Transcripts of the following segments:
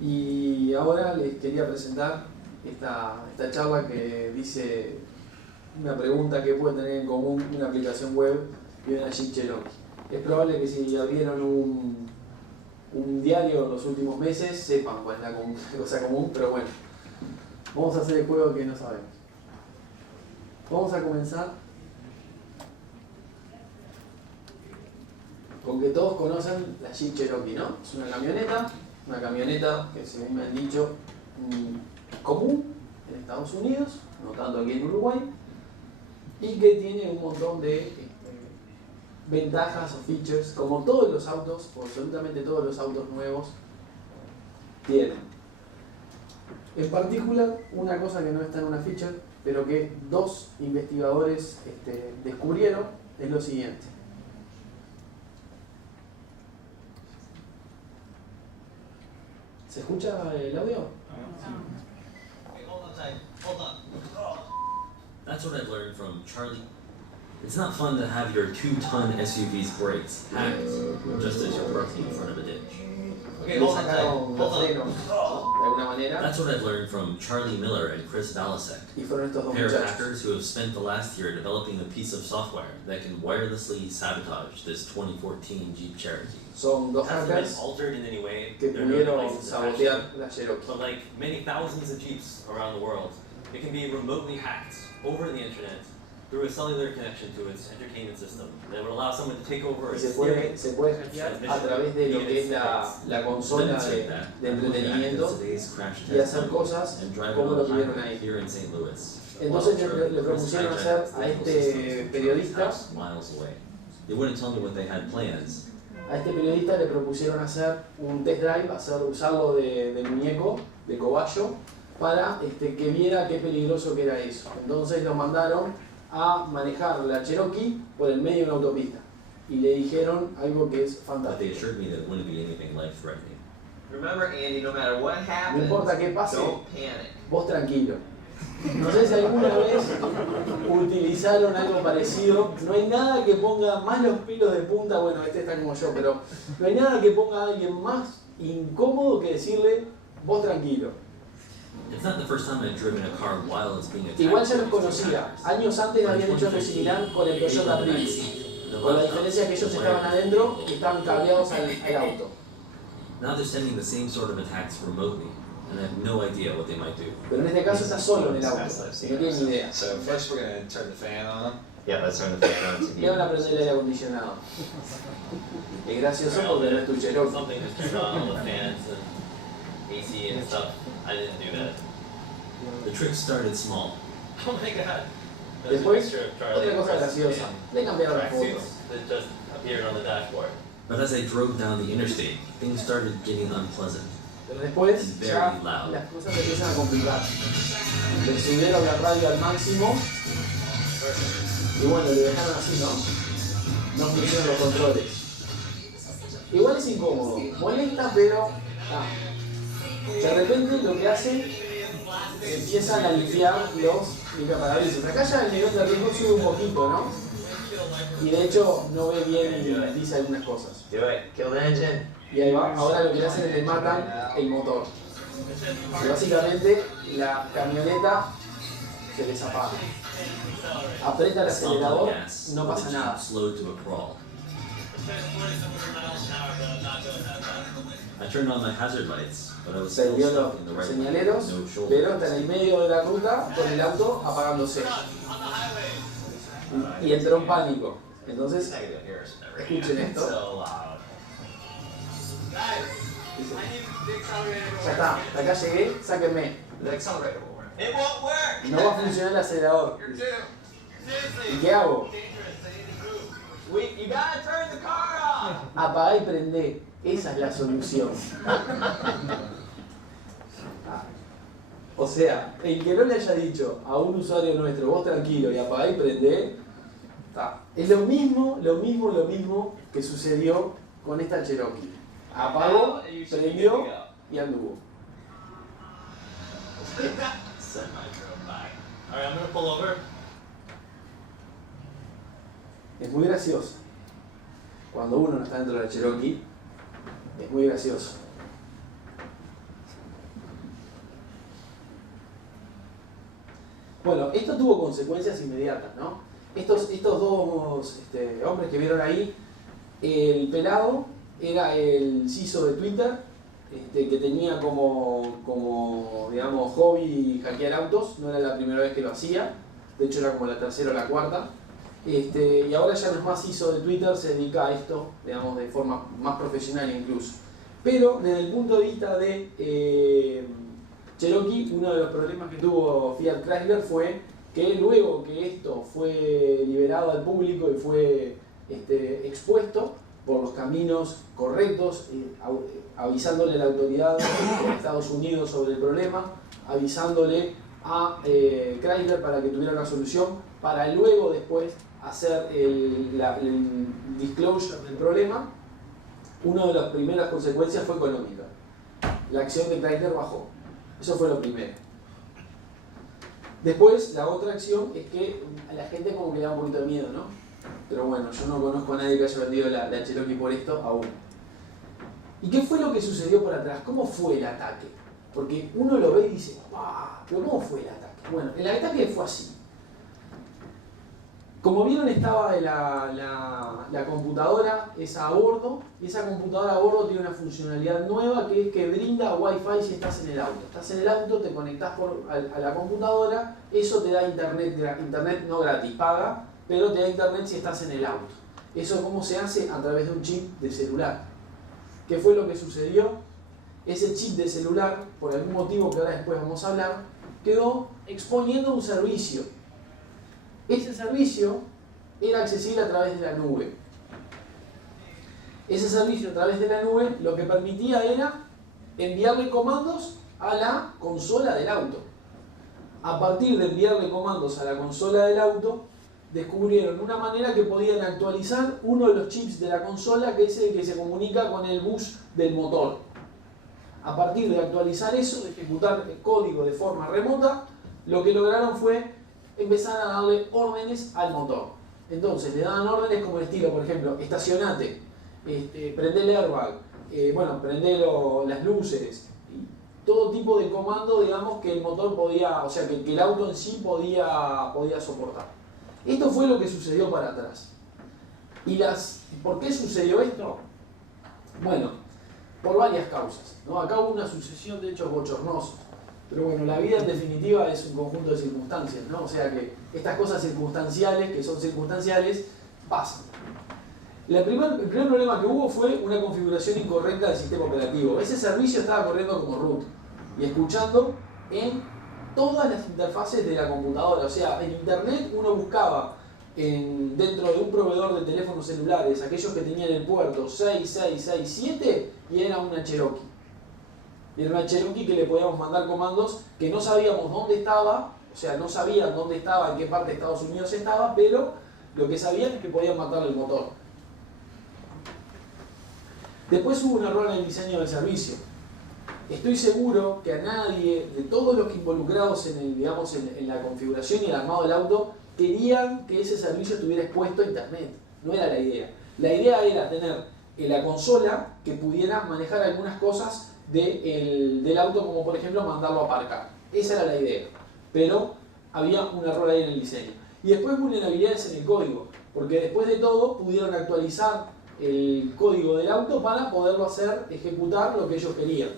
Y ahora les quería presentar esta charla que dice una pregunta que puede tener en común una aplicación web y una Jeep Cherokee. Es probable que si abrieron un diario en los últimos meses sepan cuál es la cosa común, pero bueno, vamos a hacer el juego que no sabemos. Vamos a comenzar con que todos conocen la Jeep Cherokee, ¿no? Es una camioneta que, según me han dicho, común en Estados Unidos, no tanto aquí en Uruguay, y que tiene un montón de ventajas o features, como todos los autos, o absolutamente todos los autos nuevos tienen. En particular, una cosa que no está en una feature, pero que dos investigadores descubrieron, es lo siguiente. ¿Se escucha el audio? Okay, hold on. That's what I've learned from Charlie. It's not fun to have your 2-ton SUV's brakes hacked just as you're parking in front of a ditch. Okay, Le sacaron los frenos de alguna manera. That's what I've learned from Charlie Miller and Chris Valasek, Y fueron estos dos pair of muchachos. hackers who have spent the last year developing a piece of software that can wirelessly sabotage this 2014 Jeep Cherokee. Son dos It hasn't been hackers altered in any way. que There are no pudieron devices attached to it. sabotear la Cherokee. But like many thousands of Jeeps around the world, it can be remotely hacked over the internet through a cellular connection to its entertainment system that would allow someone to take over Y a se steering. puede hackear a través de lo que es la consola de entretenimiento y hacer cosas como lo que vieron ahí. Entonces le propusieron hacer a este periodista, le propusieron hacer un test drive, usarlo de muñeco, de cobayo, para que viera qué peligroso que era eso. Entonces lo mandaron a manejar la Cherokee por el medio de una autopista y le dijeron algo que es fantástico. Remember, Andy, no matter what No happens, importa qué pase, don't panic. vos tranquilo. No sé si alguna vez utilizaron algo parecido. No hay nada que ponga más los pelos de punta. Bueno, este está como yo, pero no hay nada que ponga a alguien más incómodo que decirle vos tranquilo. It's not the first time I've driven a car while it's being attacked. Igual ya los conocía. Años antes habían hecho algo similar con el Toyota Prius. Con la diferencia que ellos estaban adentro y estaban cableados al auto. Now they're sending the same sort of attacks remotely, and I have no idea what they might do. Pero en este caso está solo en el auto. No tiene ni idea. So first we're going to turn the fan on. Yeah, let's turn the fan on to Le van a prender el aire acondicionado. Es gracioso porque no es tu Cherokee. Something just turned on all the fans and AC and stuff. I didn't do that. The trick started small. Oh my god. That's a Después, picture of Charlie otra cosa and graciosa. Chris Le cambiaron in la foto. tracksuits that just appeared on the dashboard. But as I drove down the interstate, things started getting unpleasant. Pero después ya las cosas se empiezan a complicar. Le subieron la radio al máximo y bueno, le dejaron así, ¿no? No funcionan los controles. Igual es incómodo, molesta, pero de repente lo que hace, empiezan a limpiar los limpiaparabrisas. Acá ya el nivel de riesgo sube un poquito, ¿no? Y de hecho no ve bien y dice algunas cosas. Do it. Kill the engine. Y ahí va, ahora lo que le hacen es le matan el motor. Y básicamente la camioneta se les apaga. Aprieta el acelerador, no pasa nada. Slowed to a crawl. I turned on my hazard lights, but I was still Prendió stuck los in the right señaleros, lane. No shoulder. pero está en el medio de la ruta con el auto apagándose. Y entró en pánico. Entonces, escuchen esto. So loud. Dice, ya está, hasta acá llegué, sáquenme. The accelerator will work. It won't work! No va a funcionar el acelerador. ¿Y qué hago? You gotta turn the car off! Apagá y prendé. Esa es la solución. O sea, el que no le haya dicho a un usuario nuestro, vos tranquilo y apagá y prendé, es lo mismo que sucedió con esta Cherokee. Apagó, prendió y anduvo. Alright, I'm gonna pull over. Es muy gracioso. Cuando uno no está dentro de la Cherokee, es muy gracioso. Bueno, esto tuvo consecuencias inmediatas, ¿no? Estos dos hombres que vieron ahí, el pelado era el CISO de Twitter, que tenía como digamos, hobby hackear autos, no era la primera vez que lo hacía, de hecho era como la tercera o la cuarta. Y ahora ya no es más CISO de Twitter, se dedica a esto, digamos, de forma más profesional incluso. Pero desde el punto de vista de Cherokee, uno de los problemas que tuvo Fiat Chrysler fue que luego que esto fue liberado al público y fue expuesto por los caminos correctos, avisándole a la autoridad de Estados Unidos sobre el problema, avisándole a Chrysler para que tuviera una solución, para luego después hacer el disclosure del problema. Una de las primeras consecuencias fue económica. La acción de Chrysler bajó. Eso fue lo primero. Después, la otra acción es que a la gente como que le da un poquito de miedo, ¿no? Pero bueno, yo no conozco a nadie que haya vendido la Cherokee por esto aún. ¿Y qué fue lo que sucedió por atrás? ¿Cómo fue el ataque? Porque uno lo ve y dice, ¡ah! ¿Pero cómo fue el ataque? Bueno, el ataque fue así. Como vieron, estaba la computadora esa a bordo, y esa computadora a bordo tiene una funcionalidad nueva que es que brinda Wi-Fi si estás en el auto. Estás en el auto, te conectás a la computadora, eso te da internet no gratis, paga, pero te da internet si estás en el auto. ¿Eso cómo se hace? A través de un chip de celular. ¿Qué fue lo que sucedió? Ese chip de celular, por algún motivo que ahora después vamos a hablar, quedó exponiendo un servicio. Ese servicio era accesible a través de la nube. Ese servicio a través de la nube lo que permitía era enviarle comandos a la consola del auto. A partir de enviarle comandos a la consola del auto, descubrieron una manera que podían actualizar uno de los chips de la consola, que es el que se comunica con el bus del motor. A partir de actualizar eso, de ejecutar el código de forma remota, lo que lograron fue empezar a darle órdenes al motor. Entonces le daban órdenes como el estilo, por ejemplo, estacionate, prende el airbag, prende las luces, y todo tipo de comando, digamos, que el motor podía, o sea, que el auto en sí podía soportar. Esto fue lo que sucedió para atrás. ¿Por qué sucedió esto? Bueno, por varias causas, ¿no? Acá hubo una sucesión de hechos bochornosos. Pero bueno, la vida en definitiva es un conjunto de circunstancias, ¿no? O sea que estas cosas circunstanciales, que son circunstanciales, pasan. El primer problema que hubo fue una configuración incorrecta del sistema operativo. Ese servicio estaba corriendo como root y escuchando en todas las interfaces de la computadora. O sea, en internet uno buscaba dentro de un proveedor de teléfonos celulares aquellos que tenían el puerto 6667 y era una Cherokee. Era una Cherokee que le podíamos mandar comandos que no sabíamos dónde estaba, o sea, no sabían dónde estaba, en qué parte de Estados Unidos estaba, pero lo que sabían es que podían matarle el motor. Después hubo un error en el diseño del servicio. Estoy seguro que a nadie, de todos los que involucrados en la configuración y el armado del auto, querían que ese servicio estuviera expuesto a internet. No era la idea. La idea era tener en la consola que pudiera manejar algunas cosas del auto, como por ejemplo mandarlo a aparcar. Esa era la idea. Pero había un error ahí en el diseño. Y después vulnerabilidades en el código, porque después de todo pudieron actualizar el código del auto para poderlo hacer ejecutar lo que ellos querían.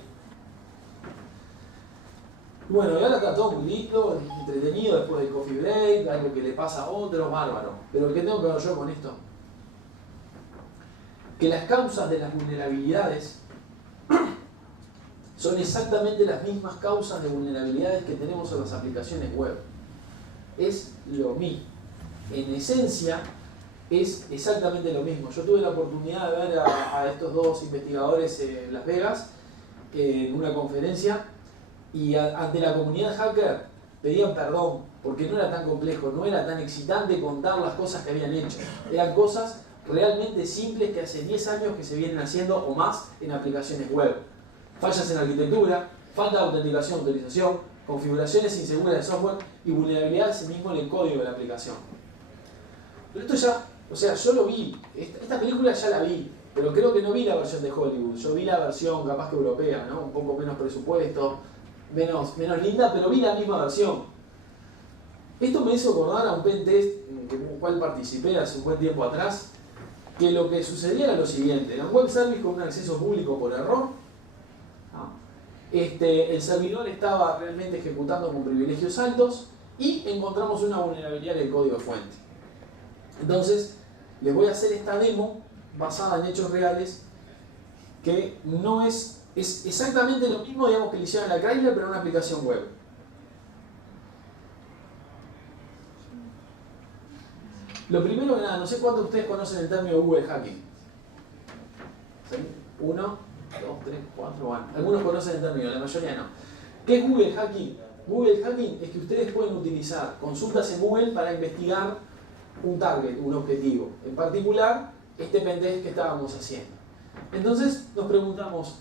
Bueno, y ahora está todo muy lindo, entretenido después del coffee break, algo que le pasa a otros, bárbaro. Pero ¿qué tengo que ver yo con esto? Que las causas de las vulnerabilidades son exactamente las mismas causas de vulnerabilidades que tenemos en las aplicaciones web. Es lo mismo. En esencia, es exactamente lo mismo. Yo tuve la oportunidad de ver a estos dos investigadores en Las Vegas en una conferencia y ante la comunidad hacker pedían perdón porque no era tan complejo, no era tan excitante contar las cosas que habían hecho. Eran cosas realmente simples que hace 10 años que se vienen haciendo o más en aplicaciones web. Fallas en arquitectura, falta de autenticación, autorización, configuraciones inseguras de software y vulnerabilidades mismo en el código de la aplicación. Pero esto ya, o sea, yo lo vi, esta película ya la vi, pero creo que no vi la versión de Hollywood, yo vi la versión capaz que europea, ¿no? Un poco menos presupuesto, menos linda, pero vi la misma versión. Esto me hizo acordar a un pentest en el cual participé hace un buen tiempo atrás, que lo que sucedía era lo siguiente: era un web service con un acceso público por error. ¿No? El servidor estaba realmente ejecutando con privilegios altos y encontramos una vulnerabilidad en el código fuente. Entonces, les voy a hacer esta demo basada en hechos reales, que no es exactamente lo mismo, digamos, que le hicieron a la Chrysler, pero en una aplicación web. Lo primero que nada, no sé cuántos de ustedes conocen el término Google Hacking. ¿Sí? 1, 2, 3, 4, bueno. Algunos conocen el término, la mayoría no. ¿Qué es Google Hacking? Google Hacking es que ustedes pueden utilizar consultas en Google para investigar un target, un objetivo. En particular, este pentest que estábamos haciendo. Entonces nos preguntamos,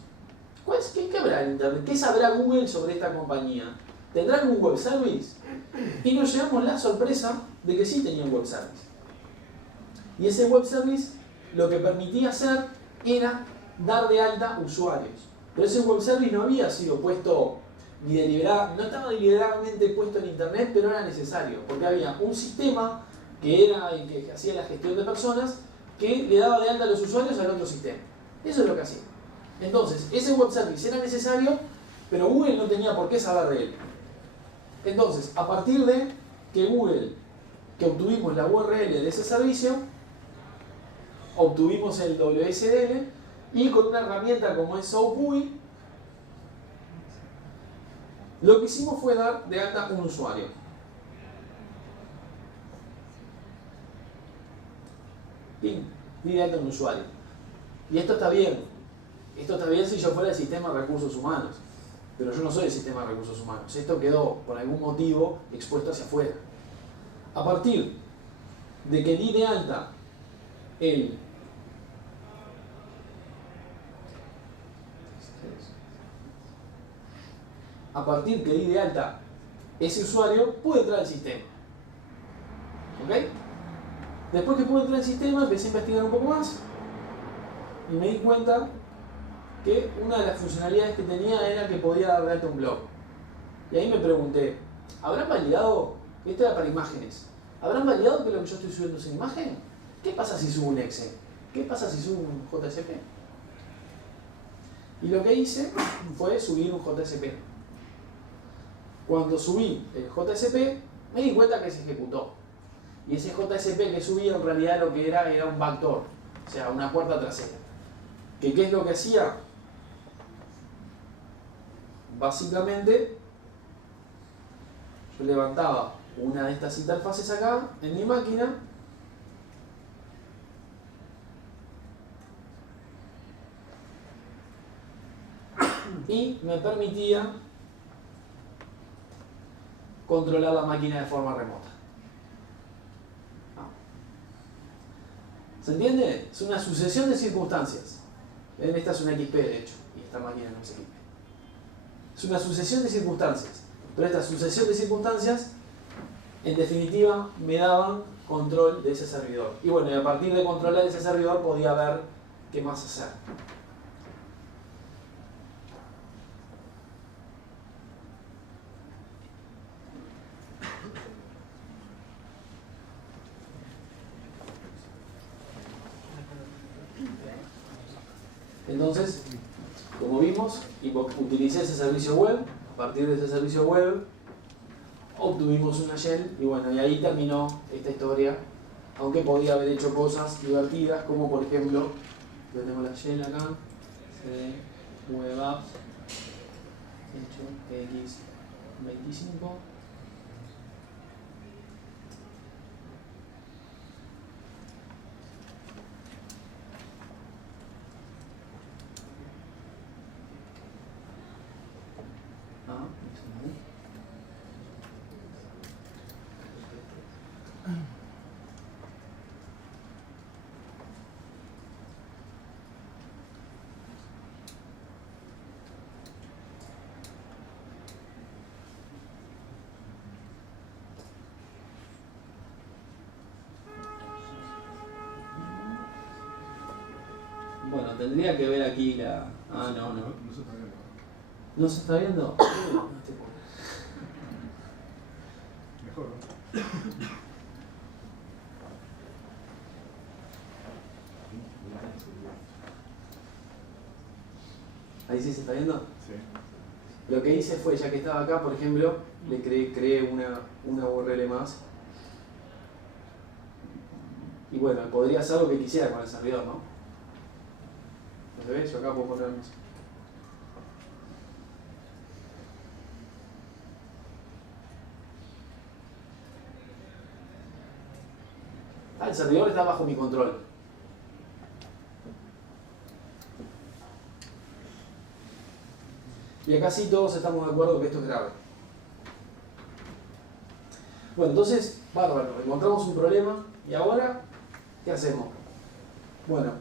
¿qué habrá en Internet? ¿Qué sabrá Google sobre esta compañía? ¿Tendrá algún web service? Y nos llevamos la sorpresa de que sí tenía un web service. Y ese web service lo que permitía hacer era dar de alta usuarios. Pero ese web service no había sido puesto ni no estaba deliberadamente puesto en Internet, pero era necesario, porque había un sistema que era el que hacía la gestión de personas, que le daba de alta a los usuarios al otro sistema. Eso es lo que hacía. Entonces, ese web service era necesario, pero Google no tenía por qué saber de él. Entonces, a partir de que obtuvimos la URL de ese servicio, obtuvimos el WSDL, y con una herramienta como es SoapBuoy, lo que hicimos fue dar de alta un usuario. Di de alta un usuario. Y esto está bien. Esto está bien si yo fuera el sistema de recursos humanos. Pero yo no soy el sistema de recursos humanos. Esto quedó, por algún motivo, expuesto hacia afuera. A partir de que di de alta ese usuario, pude entrar al sistema. ¿Ok? Después que pude entrar al sistema, empecé a investigar un poco más y me di cuenta que una de las funcionalidades que tenía era que podía dar de alta un blog. Y ahí me pregunté, ¿habrán validado? Esto era para imágenes. ¿Habrán validado que lo que yo estoy subiendo es una imagen? ¿Qué pasa si subo un Excel? ¿Qué pasa si subo un JSP? Y lo que hice fue subir un JSP. Cuando subí el JSP, me di cuenta que se ejecutó. Y ese JSP que subí en realidad lo que era un backdoor, o sea, una puerta trasera. ¿Qué es lo que hacía? Básicamente, yo levantaba una de estas interfaces acá en mi máquina y me permitía controlar la máquina de forma remota. ¿Se entiende? Es una sucesión de circunstancias. Esta es una XP de hecho, y esta máquina no es XP. Es una sucesión de circunstancias. Pero esta sucesión de circunstancias, en definitiva, me daban control de ese servidor. Y bueno, y a partir de controlar ese servidor podía ver qué más hacer. Entonces, como vimos, utilicé ese servicio web. A partir de ese servicio web obtuvimos una shell y bueno, y ahí terminó esta historia, aunque podía haber hecho cosas divertidas, como por ejemplo, yo tengo la shell acá, cd web apps hecho x25. Bueno, tendría que ver aquí la... Ah, no. No se está viendo. ¿No se está viendo? No te puedo. Mejor, ¿no? Ahí sí se está viendo. Sí. Lo que hice fue, ya que estaba acá, por ejemplo, le creé una URL más. Y bueno, podría hacer lo que quisiera con el servidor, ¿no? ¿No se ve? Yo acá puedo poner más. El servidor está bajo mi control. Y acá sí todos estamos de acuerdo que esto es grave. Bueno, entonces, bárbaro, encontramos un problema y ahora, ¿qué hacemos? Bueno,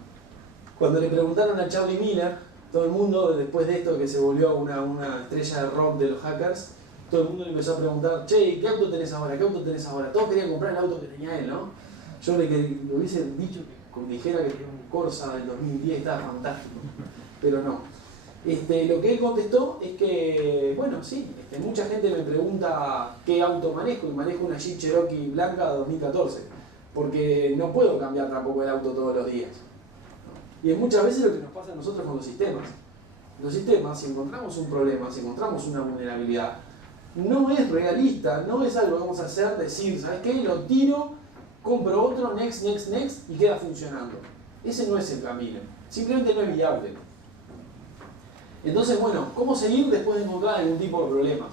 cuando le preguntaron a Charlie Miller, todo el mundo, después de esto que se volvió una estrella de rock de los hackers, todo el mundo le empezó a preguntar, che, ¿qué auto tenés ahora? ¿Qué auto tenés ahora? Todos querían comprar el auto que tenía él, ¿no? Yo le hubiese dicho que dijera que tenía un Corsa del 2010, estaba fantástico, pero no. Lo que él contestó es que, bueno, sí, mucha gente me pregunta qué auto manejo, y manejo una Jeep Cherokee blanca de 2014, porque no puedo cambiar tampoco el auto todos los días. Y es muchas veces lo que nos pasa a nosotros con los sistemas. Los sistemas, si encontramos un problema, si encontramos una vulnerabilidad, no es realista, no es algo que vamos a hacer, decir, ¿sabes qué? Lo tiro, compro otro, next, next, next, y queda funcionando. Ese no es el camino, simplemente no es viable. Entonces, bueno, ¿cómo seguir después de encontrar algún tipo de problemas?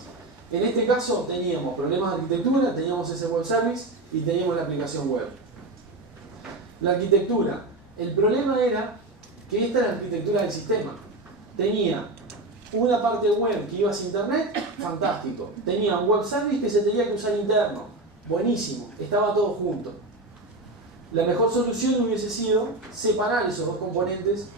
En este caso teníamos problemas de arquitectura, teníamos ese web service y teníamos la aplicación web. La arquitectura, el problema era que esta era la arquitectura del sistema. Tenía una parte web que iba hacia internet, fantástico. Tenía un web service que se tenía que usar interno, buenísimo, estaba todo junto. La mejor solución hubiese sido separar esos dos componentes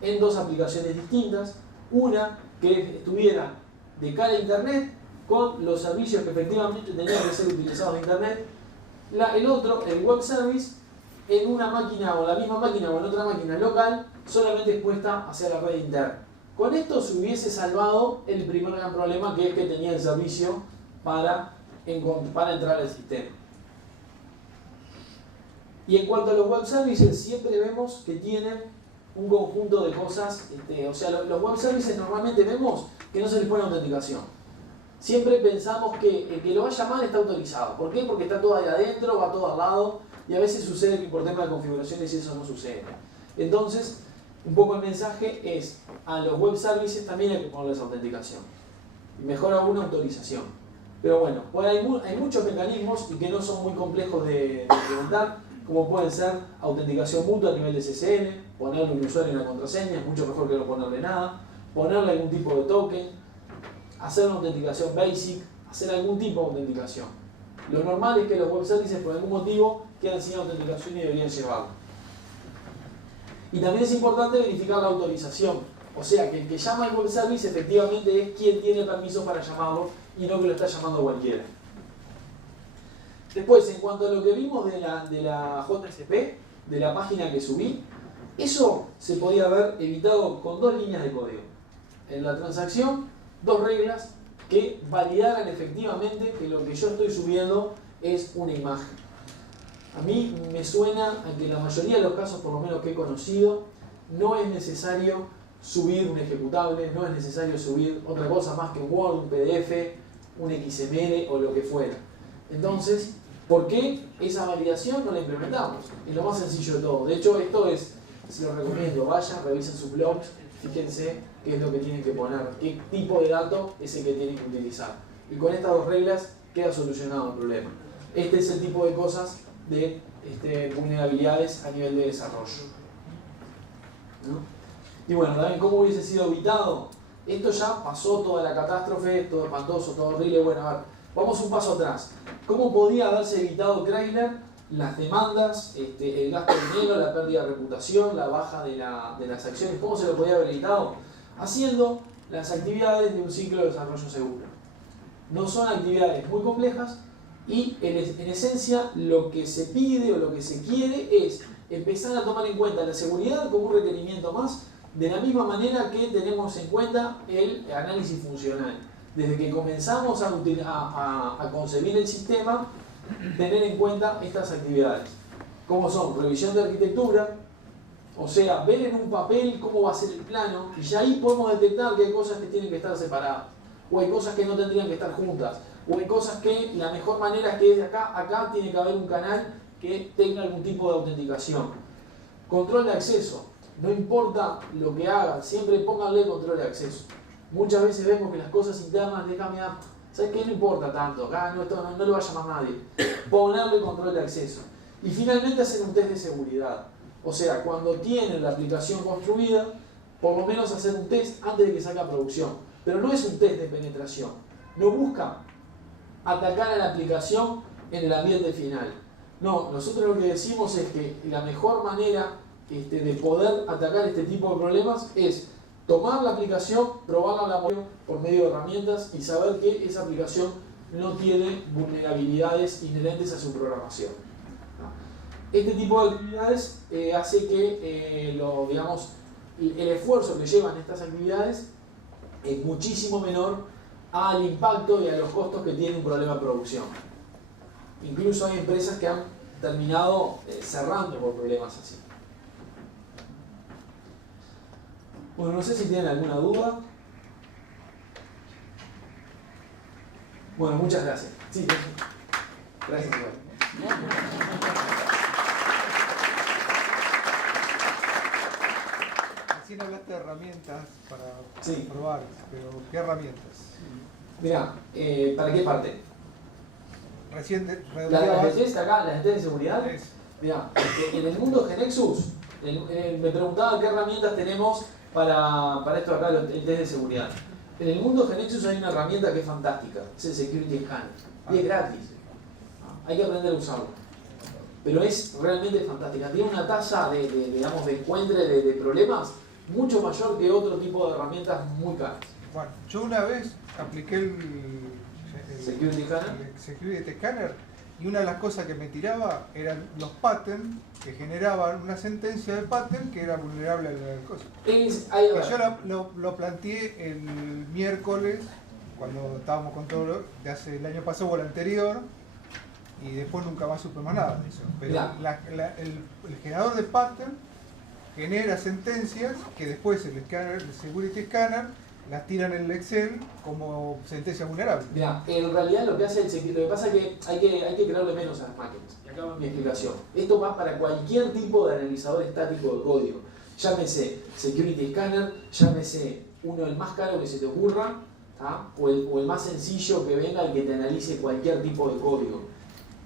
en dos aplicaciones distintas. Una que estuviera de cara a internet con los servicios que efectivamente tenían que ser utilizados en internet. El otro, el web service, en una máquina o la misma máquina o en otra máquina local, solamente expuesta hacia la red interna. Con esto se hubiese salvado el primer gran problema, que es que tenía el servicio para entrar al sistema. Y en cuanto a los web services, siempre vemos que tienen un conjunto de cosas, o sea, los web services normalmente vemos que no se les pone autenticación. Siempre pensamos que el que lo va a llamar está autorizado. ¿Por qué? Porque está todo ahí adentro, va todo al lado, y a veces sucede que por tema de configuraciones eso no sucede. Entonces, un poco el mensaje es, a los web services también hay que ponerles autenticación. Mejor aún autorización. Pero bueno, pues hay muchos mecanismos y que no son muy complejos de implementar, como pueden ser autenticación mutua a nivel de SSL, ponerle un usuario y una contraseña, es mucho mejor que no ponerle nada, ponerle algún tipo de token, hacer una autenticación basic, hacer algún tipo de autenticación. Lo normal es que los web services por algún motivo quedan sin autenticación y deberían llevarlo. Y también es importante verificar la autorización, o sea que el que llama al web service efectivamente es quien tiene permiso para llamarlo y no que lo está llamando cualquiera. Después, en cuanto a lo que vimos de la JSP, de la página que subí, eso se podía haber evitado con dos líneas de código. En la transacción, dos reglas que validaran efectivamente que lo que yo estoy subiendo es una imagen. A mí me suena a que en la mayoría de los casos, por lo menos que he conocido, no es necesario subir un ejecutable, no es necesario subir otra cosa más que un Word, un PDF, un XML o lo que fuera. Entonces, ¿por qué esa validación no la implementamos? Es lo más sencillo de todo. De hecho, esto es, se lo recomiendo, vayan, revisen sus blogs, fíjense qué es lo que tienen que poner, qué tipo de dato es el que tienen que utilizar. Y con estas dos reglas queda solucionado el problema. Este es el tipo de cosas de vulnerabilidades a nivel de desarrollo, ¿no? Y bueno, también cómo hubiese sido evitado. Esto ya pasó toda la catástrofe, todo espantoso, todo horrible. Bueno, a ver, vamos un paso atrás. ¿Cómo podía haberse evitado Chrysler las demandas, el gasto de dinero, la pérdida de reputación, la baja de las acciones? ¿Cómo se lo podía haber evitado? Haciendo las actividades de un ciclo de desarrollo seguro. No son actividades muy complejas y en esencia lo que se pide o lo que se quiere es empezar a tomar en cuenta la seguridad como un requerimiento más, de la misma manera que tenemos en cuenta el análisis funcional. Desde que comenzamos a concebir el sistema, tener en cuenta estas actividades. ¿Cómo son? Revisión de arquitectura, o sea, ver en un papel cómo va a ser el plano, y ya ahí podemos detectar que hay cosas que tienen que estar separadas, o hay cosas que no tendrían que estar juntas, o hay cosas que la mejor manera es que de acá tiene que haber un canal que tenga algún tipo de autenticación. Control de acceso. No importa lo que hagan, siempre pónganle control de acceso. Muchas veces vemos que las cosas internas de acá, ¿sabes qué? No importa tanto, acá esto no lo va a llamar nadie. Ponerle control de acceso. Y finalmente hacer un test de seguridad. O sea, cuando tienen la aplicación construida, por lo menos hacer un test antes de que salga a producción. Pero no es un test de penetración. No busca atacar a la aplicación en el ambiente final. No, nosotros lo que decimos es que la mejor manera de poder atacar este tipo de problemas es tomar la aplicación, probarla por medio de herramientas y saber que esa aplicación no tiene vulnerabilidades inherentes a su programación. Este tipo de actividades hace que el esfuerzo que llevan estas actividades es muchísimo menor al impacto y a los costos que tiene un problema de producción. Incluso hay empresas que han terminado cerrando por problemas así. Bueno, no sé si tienen alguna duda. Bueno, muchas gracias. Sí, gracias. Recién hablaste de herramientas para Sí. probar, pero ¿qué herramientas? Mira, ¿para qué parte? Recién ¿Las redondeabas. de test acá, las de test de seguridad? Es- Mira, en el mundo Genexus, me preguntaban qué herramientas tenemos para esto acá, el test de seguridad. En el mundo Genexus hay una herramienta que es fantástica, es el Security Scanner, y es gratis. Hay que aprender a usarlo. Pero es realmente fantástica. Tiene una tasa de encuentre de problemas mucho mayor que otro tipo de herramientas muy caras. Bueno, yo una vez apliqué el Security Scanner. el Security Scanner y una de las cosas que me tiraba eran los patents que generaban una sentencia de patent que era vulnerable a la cosa. Que yo lo planteé el miércoles cuando estábamos con todo de hace el año pasado o el anterior y después nunca más supe más nada de eso. Pero Mirá. el generador de patent genera sentencias que después el Security Scanner las tiran en el Excel como sentencias vulnerables. Mira, en realidad lo que hace lo que pasa es que hay que creerle menos a las máquinas. Y acá va mi explicación. Esto va para cualquier tipo de analizador estático de código. Llámese Security Scanner, llámese uno el más caro que se te ocurra, o el más sencillo que venga y que te analice cualquier tipo de código.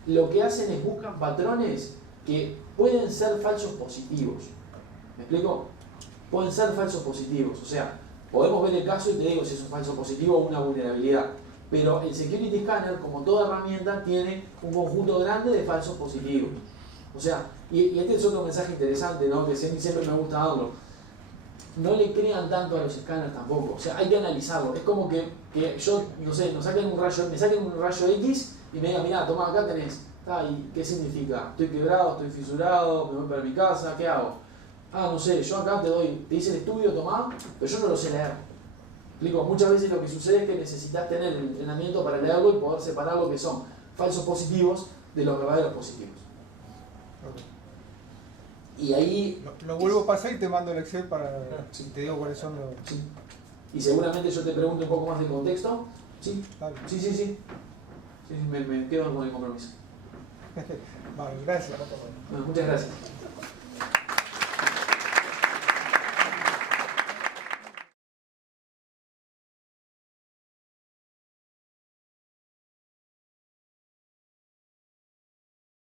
Lo que hacen es buscan patrones que pueden ser falsos positivos. ¿Me explico? Pueden ser falsos positivos. O sea, podemos ver el caso y te digo si es un falso positivo o una vulnerabilidad. Pero el Security Scanner, como toda herramienta, tiene un conjunto grande de falsos positivos. O sea, y este es otro mensaje interesante, ¿no? Que siempre me gusta darlo. No le crean tanto a los escáneres tampoco. O sea, hay que analizarlo. Es como que yo, no sé, me saquen un rayo X y me digan, mirá, toma, acá tenés. ¿Y qué significa? Estoy quebrado, estoy fisurado, me voy para mi casa, ¿qué hago? No sé, yo acá te hice el estudio, tomá, pero yo no lo sé leer. Explico, muchas veces lo que sucede es que necesitas tener el entrenamiento para leerlo y poder separar lo que son falsos positivos de los verdaderos positivos. Y ahí... Lo vuelvo a pasar y te mando el Excel para... Sí. Te digo cuáles son los... Sí. Y seguramente yo te pregunto un poco más del contexto. ¿Sí? Dale. Sí, me quedo con el compromiso. Vale, gracias. Bueno, muchas gracias.